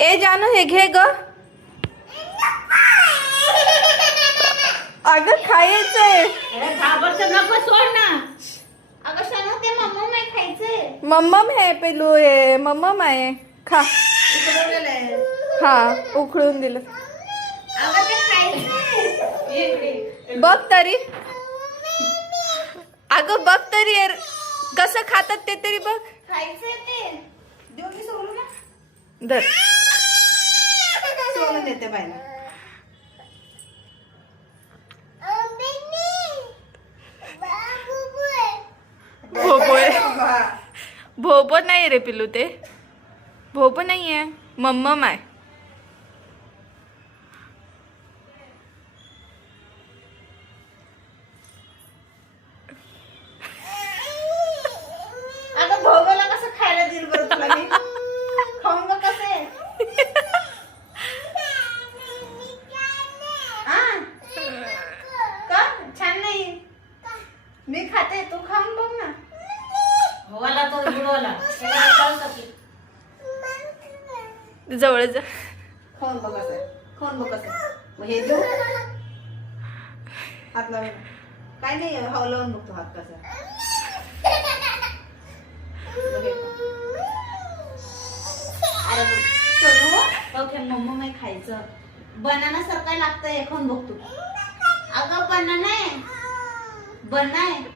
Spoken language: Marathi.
ए जानू हे घे ग. अगं खायचंय. नको सोड ना. अगं शानू ते मम्मा नाही खायचंय. मम्मम है पेलू हे मम्मम आहे खा. हा उकळून दिलं. अगं ते खायचंय. बघ तरी. अगं बघ तरी कसं खातात ते तरी बघ. खायचंय ते. देऊ मी सोडू ना. धर. सोडून देते बायला. भोबोय. भोबो नाही रे पिलू ते. भोबो नाहीये मम्मम आहे. अगं भोगाला कसं खायला दिल बरं तुला मी. खाऊन बघ कसं आहे. का छान नाही. मी खाते तू खाऊन बघ ना. भोवाला तो बुडवाला जवळ जा. खाऊन बघ कसं आहे. खाऊन बघ कसं आहे. मग हे देऊ हात लावून. काय नाही हाव लावून बघतो हात कसा. अरे सोनू मम्मा नाही खायचं. बनाना सारखं लागतं हे खाऊन बघतो. अगं बनाना आहे. बनाना आहे.